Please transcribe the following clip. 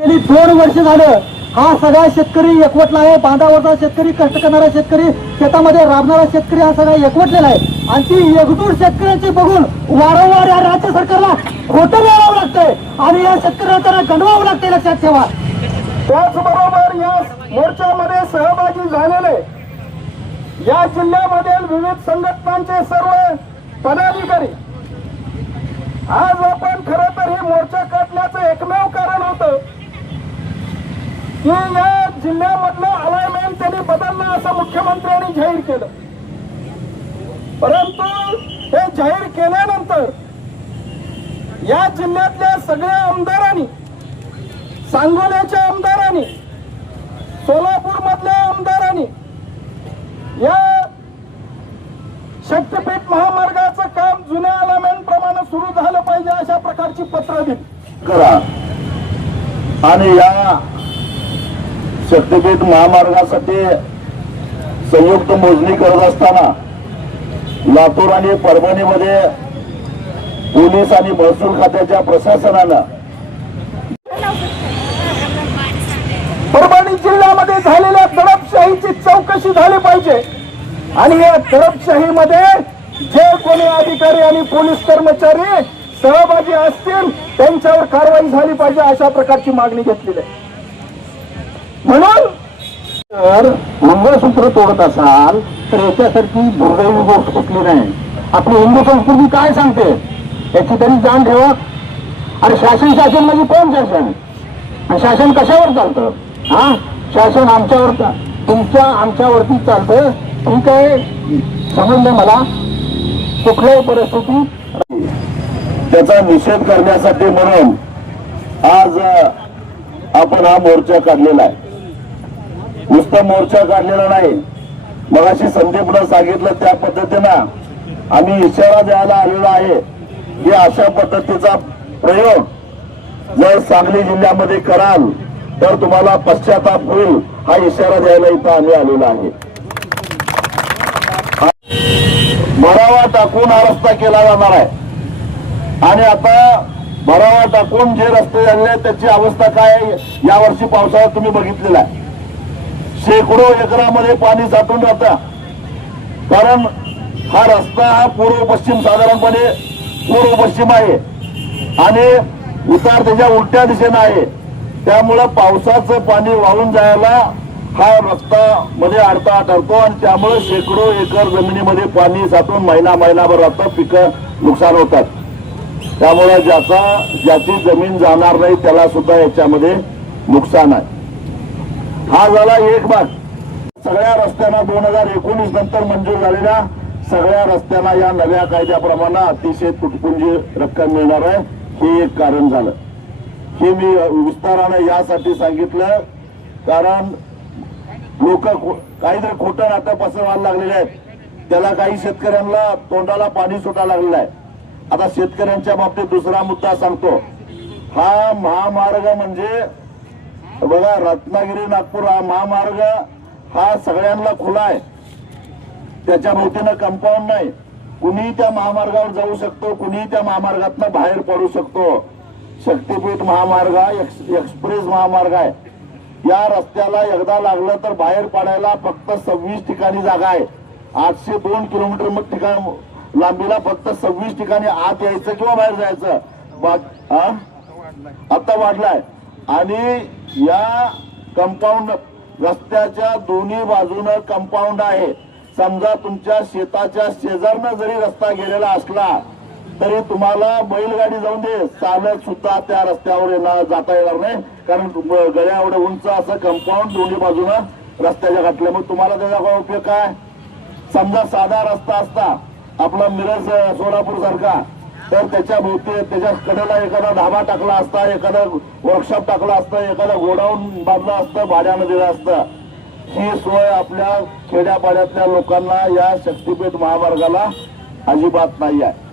गेली 2 वर्ष झालं हा सगळा शेतकरी एकवटला आहे. बांधावरचा शेतकरी, कष्ट करणारा शेतकरी, शेतामध्ये राबणारा शेतकरी हा सगळा एकवटलेला आहे. आणि ती एकजूट शेतकऱ्यांची बघून वारंवार या राज्य सरकारला खोटं बोलावं लागतंय आणि या शेतकऱ्यांना त्यांना गंडवावं लागतंय, लक्षात ठेवा. त्याचबरोबर या मोर्चामध्ये सहभागी झालेले या जिल्ह्यामधील विविध संघटनांचे सर्व पदाधिकारी, आज आपण खरं तर हे मोर्चा काढण्याचं एकमेव कारण होतं की या जिल्ह्यामधलं अलाइनमेंट त्यांनी बदललं असं मुख्यमंत्र्यांनी जाहीर केलं. परंतु हे जाहीर केल्यानंतर या जिल्ह्यातल्या सगळ्या आमदारांनी, सांगोल्याच्या आमदारांनी, सोलापूर मधल्या आमदारांनी या शक्तीपीठ महामार्गाचं काम जुन्या अलाइनमेंट प्रमाणे सुरू झालं पाहिजे अशा प्रकारची पत्र दिली करा. आणि या शक्तीपीठ महामार्गासाठी संयुक्त मोजणी करत असताना लातूर आणि परभणीमध्ये पोलीस आणि महसूल खात्याच्या प्रशासनानं परभणी जिल्ह्यामध्ये झालेल्या दडपशाहीची चौकशी झाली पाहिजे आणि या दडपशाहीमध्ये जे कोणी अधिकारी आणि पोलीस कर्मचारी सहभागी असतील त्यांच्यावर कारवाई झाली पाहिजे अशा प्रकारची मागणी घेतलेली आहे. म्हणून जर मंगळसूत्र तोडत असाल तर याच्यासारखी दुर्दैवी गोष्ट कुठली नाही. आपली हिंदू संस्कृती काय सांगते याची तरी जाण ठेवा. आणि शासन म्हणजे कोण शासन आणि शासन कशावर चालतं? हा, शासन आमच्यावर आमच्यावरती चालतं. ठीक आहे, समजलं मला. कुठल्याही परिस्थिती त्याचा निषेध करण्यासाठी म्हणून आज आपण हा मोर्चा काढलेला आहे. नुसता मोर्चा काढलेला नाही, मगाशी संदीपनं सांगितलं त्या पद्धतीनं आम्ही इशारा द्यायला आलेलो आहे की अशा पद्धतीचा प्रयोग जर सांगली जिल्ह्यामध्ये कराल तर तुम्हाला पश्चाताप होईल, हा इशारा द्यायला इथं आम्ही आलेलो आहे. भरावा टाकून हा रस्ता केला जाणार आहे आणि आता भरावा टाकून जे रस्ते झाले त्याची अवस्था काय आहे यावर्षी पावसाळ्यात तुम्ही बघितलेला आहे. शेकडो एकरामध्ये पाणी साठून राहतं, कारण हा रस्ता हा पूर्व पश्चिम, साधारणपणे पूर्व पश्चिम आहे आणि उतार त्याच्या उलट्या दिशेनं आहे. त्यामुळं पावसाचं पाणी वाहून जायला हा रस्ता मध्ये अडथळा ठरतो आणि त्यामुळे शेकडो एकर जमिनीमध्ये पाणी साठून महिनाभर राहतं, पिकं नुकसान होतात. त्यामुळे ज्याची जमीन जाणार नाही त्याला सुद्धा याच्यामध्ये नुकसान आहे. हा झाला एक भाग. सगळ्या रस्त्यांना 2019 नंतर मंजूर झालेल्या सगळ्या रस्त्यांना या नव्या कायद्याप्रमाणे अतिशय तुटपुंजी रक्कम मिळणार आहे, हे एक कारण झालं. हे मी विस्ताराने यासाठी सांगितलं कारण लोक काहीतरी खोटं नाटक पसरवायला लागलेले आहेत. त्याला काही शेतकऱ्यांना तोंडाला पाणी सुटायला लागलेलं आहे. आता शेतकऱ्यांच्या बाबतीत दुसरा मुद्दा सांगतो. हा महामार्ग म्हणजे बघा, रत्नागिरी नागपूर हा महामार्ग हा सगळ्यांना खुला आहे. त्याच्या भोवतीनं कंपाऊंड नाही. कुणी त्या महामार्गावर जाऊ शकतो, कुणी त्या महामार्गातनं बाहेर पडू शकतो. शक्तीपीठ महामार्ग हा एक्सप्रेस महामार्ग आहे. या रस्त्याला एकदा लागलं तर बाहेर पडायला फक्त 26 ठिकाणी जागा आहे. 802 किलोमीटर ठिकाण लांबीला फक्त 26 ठिकाणी आत यायचं किंवा बाहेर जायचं. आता वाढलाय. आणि या कंपाऊंड रस्त्याच्या दोन्ही बाजूनं कंपाऊंड आहे. समजा तुमच्या शेताच्या शेजारनं जरी रस्ता गेलेला असला तरी तुम्हाला बैलगाडी जाऊन दे, चालत सुद्धा त्या रस्त्यावर जाता येणार नाही, कारण गळ्या एवढं उंच असं कंपाऊंड दोन्ही बाजूनं रस्त्याच्या घातल्या. मग तुम्हाला त्याचा काय उपयोग काय? समजा साधा रस्ता असता आपला मिरज सोलापूर सारखा, तर त्याच्या भोवती त्याच्या कडेला एखादा ढाबा टाकला असता, एखादा वर्कशॉप टाकला असता, एखादा गोडाऊन बांधला असतं, भाड्यानं दिलं असतं. ही सोय आपल्या खेड्यापाड्यातल्या लोकांना या शक्तीपीठ महामार्गाला अजिबात नाही आहे.